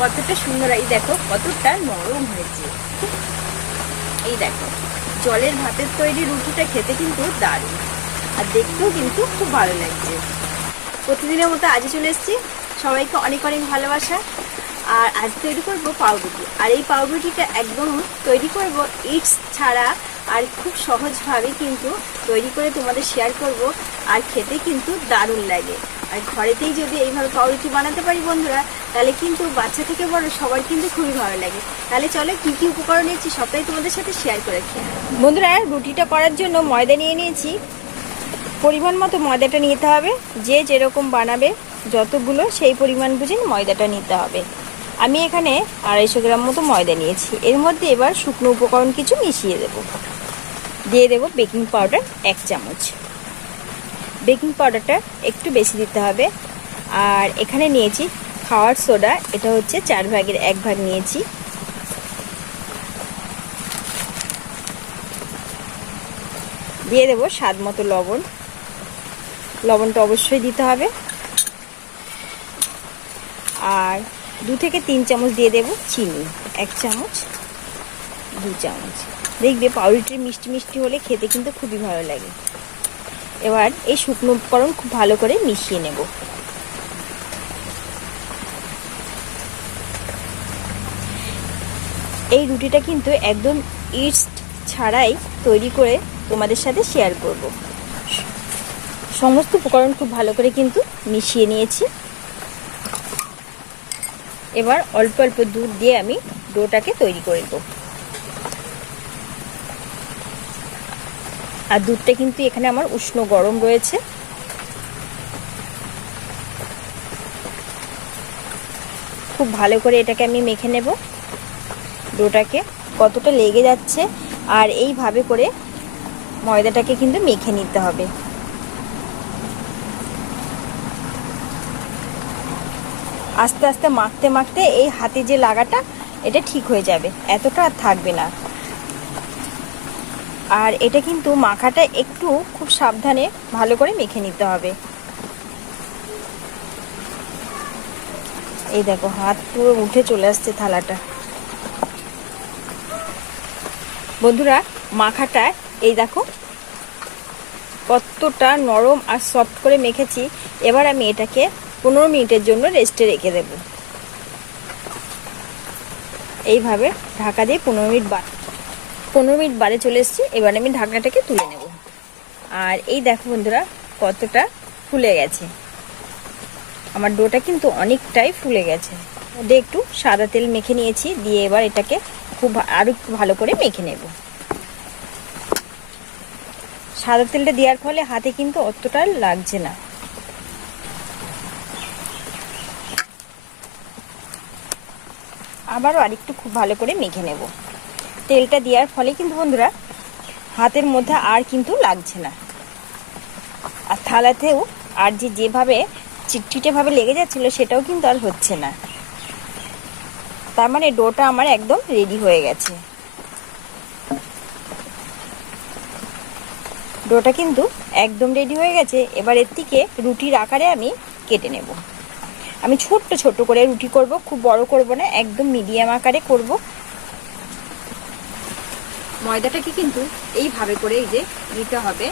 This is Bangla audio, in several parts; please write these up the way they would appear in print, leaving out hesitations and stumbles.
কতটা সুন্দর, এই দেখো কতটা নরম হয়েছে। এই দেখো জলের ভাতের তৈরি রুটিটা খেতে কিন্তু দারুণ, আর দেখতেও কিন্তু খুব ভালো লাগছে। প্রতিদিনের মতো আজই চলে এসেছি, সবাইকে অনেক অনেক ভালোবাসা। আর আজ তৈরি করব পাউরুটি, আর এই পাউরুটিটা একদম তৈরি করব ইটস ছাড়া, আর খুব সহজভাবে কিন্তু তৈরি করে তোমাদের শেয়ার করব। আর খেতে কিন্তু দারুণ লাগে। আর ঘরেতেই যদি এইভাবে পাউরুটি বানাতে পারি বন্ধুরা, তাহলে কিন্তু বাচ্চা থেকে বড় সবার কিন্তু খুবই ভালো লাগে। তাহলে চলো কী কী উপকরণ নিয়েছি সবটাই তোমাদের সাথে শেয়ার করেছি। বন্ধুরা, রুটিটা করার জন্য ময়দা নিয়ে নিয়েছি। পরিমাণ মতো ময়দাটা নিতে হবে, যে যেরকম বানাবে যতগুলো সেই পরিমাণ বুঝে ময়দাটা নিতে হবে। আমি এখানে 250 গ্রাম মতো ময়দা নিয়েছি। এর মধ্যে এবার শুকনো উপকরণ কিছু মিশিয়ে দেব। দিয়ে দেব বেকিং পাউডার 1 চামচ। বেকিং পাউডারটা একটু বেশি দিতে হবে। আর এখানে নিয়েছি খাওয়ার সোডা, এটা হচ্ছে 4 ভাগের 1 ভাগ নিয়েছি। দিয়ে দেব স্বাদ মতো লবণ, লবণটা অবশ্যই দিতে হবে। আর 2 থেকে 3 চামচ দিয়ে দেব চিনি, 1 চামচ 2 চামচ। দেখবে পাউরুটির মিষ্টি মিষ্টি হলে খেতে কিন্তু খুবই ভালো লাগে। এবার এই শুকনো উপকরণ খুব ভালো করে মিশিয়ে নেব। এই রুটিটা কিন্তু একদম ইস্ট ছাড়াই তৈরি করে তোমাদের সাথে শেয়ার করব। সমস্ত উপকরণ খুব ভালো করে কিন্তু মিশিয়ে নিয়েছি। এবার অল্প অল্প দুধ দিয়ে আমি ডোটাকে তৈরি করে দেব। আর দুধটা কিন্তু এখানে আমার উষ্ণ গরম রয়েছে। খুব ভালো করে এটাকে আমি মেখে নেব। ডোটাকে কতটা লেগে যাচ্ছে, আর এইভাবে করে ময়দাটাকে কিন্তু মেখে নিতে হবে। আস্তে আস্তে মাখতে মাখতে এই হাতে যে লাগাটা এটা ঠিক হয়ে যাবে, এতটা আর থাকবে না। আর এটা কিন্তু মাখাটা একটু খুব সাবধানে ভালো করে মেখে নিতে হবে। এই দেখো হাত পুরো উঠে চলে আসছে থালাটা। বন্ধুরা, মাখাটা এই দেখো কতটা নরম আর সফট করে মেখেছি। এবার আমি এটাকে 15 মিনিটের জন্য রেস্টে রেখে দেব। এইভাবে ঢাকা দিয়ে 15 মিনিট বাদে চলে এসেছি। এবার আমি ঢাকনাটাকে তুলে নেব। আর এই দেখো বন্ধুরা কতটা ফুলে গেছে। আমার ডোটা কিন্তু অনেকটাই ফুলে গেছে। ওদের একটু সাদা তেল মেখে নিয়েছি, দিয়ে এবার এটাকে আরো একটু ভালো করে মেখে নেব। সাদা তেলটা দেওয়ার ফলে হাতে কিন্তু অতটা লাগছে না। আবারও আরেকটু খুব ভালো করে মেখে নেব। তেলটা দেওয়ার ফলে কিন্তু বন্ধুরা হাতের মধ্যে আর কিন্তু লাগছে না। আর থালাতেও আর যেভাবে চিটচিটে ভাবে লেগে যাচ্ছিল সেটাও কিন্তু আর হচ্ছে না। তার মানে ডোটা আমার একদম রেডি হয়ে গেছে। ডোটা কিন্তু একদম রেডি হয়ে গেছে। এবার এর থেকে রুটির আকারে আমি কেটে নেব। আমি ছোট্ট ছোট্ট করে রুটি করব, খুব বড় করব না, একদম মিডিয়াম আকারে করব। ময়দাটাকে কিন্তু এইভাবে করে এই যে নিতে হবে।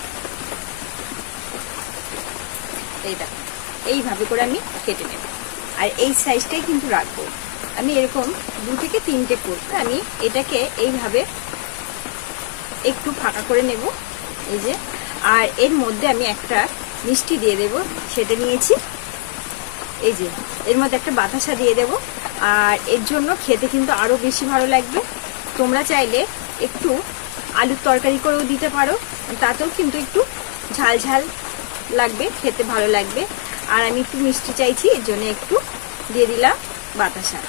এইভাবে করে আমি কেটে নেব। আর এই সাইজটাই কিন্তু রাখবো। আমি এরকম 2 থেকে 3টে করব। আমি এটাকে এইভাবে একটু ফাঁকা করে নেব, এই যে। আর এর মধ্যে আমি একটা মিষ্টি দিয়ে দেব, সেটা নিয়েছি। এই যে এর মধ্যে একটা বাতাসা দিয়ে দেব। আর এর জন্য খেতে কিন্তু আরো বেশি ভালো লাগবে। তোমরা চাইলে একটু আলুর তরকারি করেও দিতে পারো, তাতেও কিন্তু একটু ঝাল ঝাল লাগবে, খেতে ভালো লাগবে। আর আমি একটু মিষ্টি চাইছি, এর জন্য একটু দিয়ে দিলাম বাতাসা।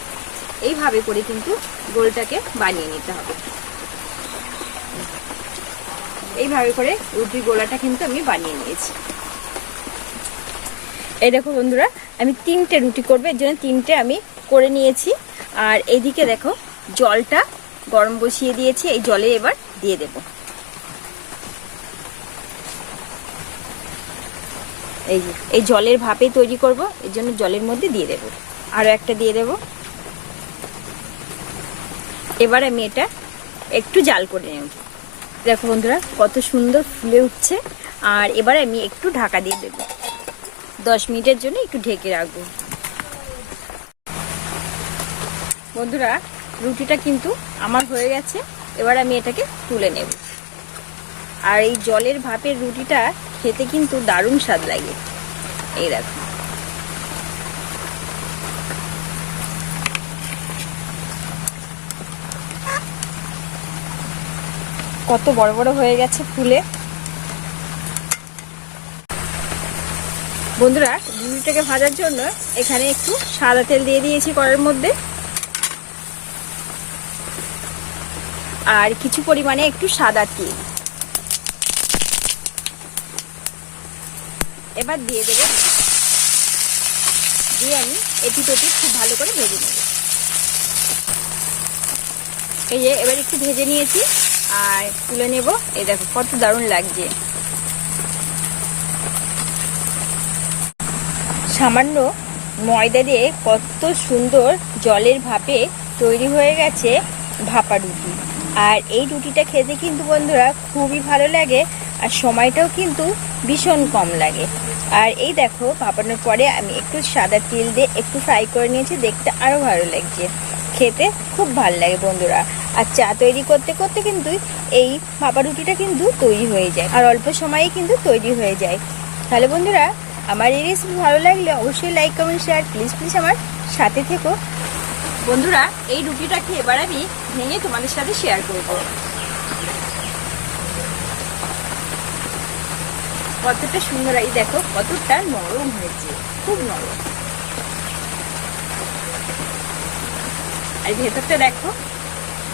এইভাবে করে কিন্তু গোলটাকে বানিয়ে নিতে হবে। এইভাবে করে রুটির গোলাটা কিন্তু আমি বানিয়ে নিয়েছি। এই দেখো বন্ধুরা, আমি 3টে রুটি করবো, এর জন্য 3টে আমি করে নিয়েছি। আর এদিকে দেখো জলটা গরম বসিয়ে দিয়েছি, এই জলে এবার দিয়ে দেব। এই জলের ভাপে তৈরি করব, এর জন্য জলের মধ্যে দিয়ে দেব। আরো একটা দিয়ে দেব। এবার আমি এটা একটু জাল করে নেব। দেখো বন্ধুরা কত সুন্দর ফুলে উঠছে। আর এবার আমি একটু ঢাকা দিয়ে দেব, 10 মিনিটের জন্য একটু ঢেকে রাখবো। বন্ধুরা রুটিটা কিন্তু আমার হয়ে গেছে, এবার আমি এটাকে তুলে নেব। আর এই জলের ভাপের রুটিটা খেতে কিন্তু দারুণ স্বাদ লাগে। এই দেখো কত বড় বড় হয়ে গেছে ফুলে। বন্ধুরা রুটিটাকে ভাজার জন্য এখানে একটু সাদা তেল দিয়ে দিয়েছি কড়াইয়ের মধ্যে, আর কিছু পরিমাণে একটু সাদা তিল। এবার দিয়ে দেবো, দিয়ে আমি এটি ওটি খুব ভালো করে ভেজে নেব। এই যে এবার একটু ভেজে নিয়েছি আর তুলে নেব। এই দেখো কত দারুণ লাগছে। সামান্য ময়দা দিয়ে কত সুন্দর জলের ভাপে তৈরি হয়ে গেছে ভাপা রুটি। আর এই রুটিটা খেতে কিন্তু বন্ধুরা খুবই ভালো লাগে, আর সময়টাও কিন্তু ভীষণ কম লাগে। আর এই দেখো ভাপানোর পরে আমি একটু সাদা তেল দিয়ে একটু ফ্রাই করে নিয়েছি, দেখতে আরও ভালো লাগছে, খেতে খুব ভালো লাগে বন্ধুরা। আর চা তৈরি করতে করতে কিন্তু এই ভাপা রুটিটা কিন্তু তৈরি হয়ে যায়, আর অল্প সময়ে কিন্তু তৈরি হয়ে যায়। তাহলে বন্ধুরা আমার এই রেসিপি ভালো লাগলে অবশ্যই লাইক কমেন্ট শেয়ার প্লিজ আমার সাথে থেকো। বন্ধুরা এই রুটিটাকে এবার আমি ভেঙে তোমাদের সাথে শেয়ার করব। কতটা সুন্দর, এই দেখো কতটা নরম হয়েছে, খুব নরম। আর ভেতরটা দেখো,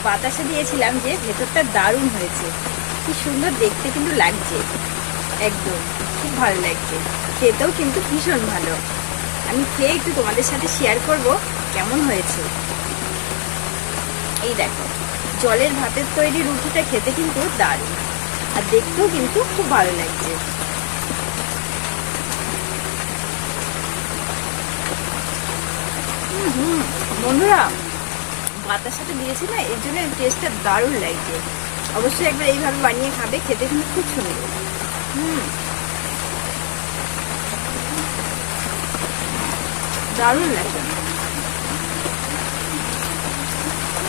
বাতাসে দিয়েছিলাম যে ভেতরটা দারুণ হয়েছে, কি সুন্দর দেখতে কিন্তু লাগছে, একদম খুব ভালো লাগছে, খেতেও কিন্তু ভীষণ ভালো। আমি খেয়ে একটু তোমাদের সাথে শেয়ার করব কেমন হয়েছে। এই দেখো জলের ভাতের তৈরি রুটিটা খেতে কিন্তু দারুণ, আর দেখতেও কিন্তু খুব ভালো লাগছে। বন্ধুরা বাতার সাথে দিয়েছি না, এই জন্য টেস্টটা দারুণ লাগছে। অবশ্যই একবার এইভাবে বানিয়ে খাবে, খেতে কিন্তু খুব সুন্দর। দারুণ লাগে,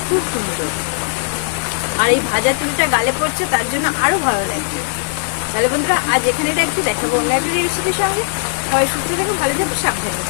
খুব সুন্দর। আর এই ভাজা তেলটা গালে পড়ছে, তার জন্য আরো ভালো লাগছে। তাহলে বন্ধুরা আজ এখানে রাখছি, দেখাবো অন্য একটা রেসিপির সঙ্গে। সবাই সুস্থ থাকুন, ভালো থাকুন, সাবধানে।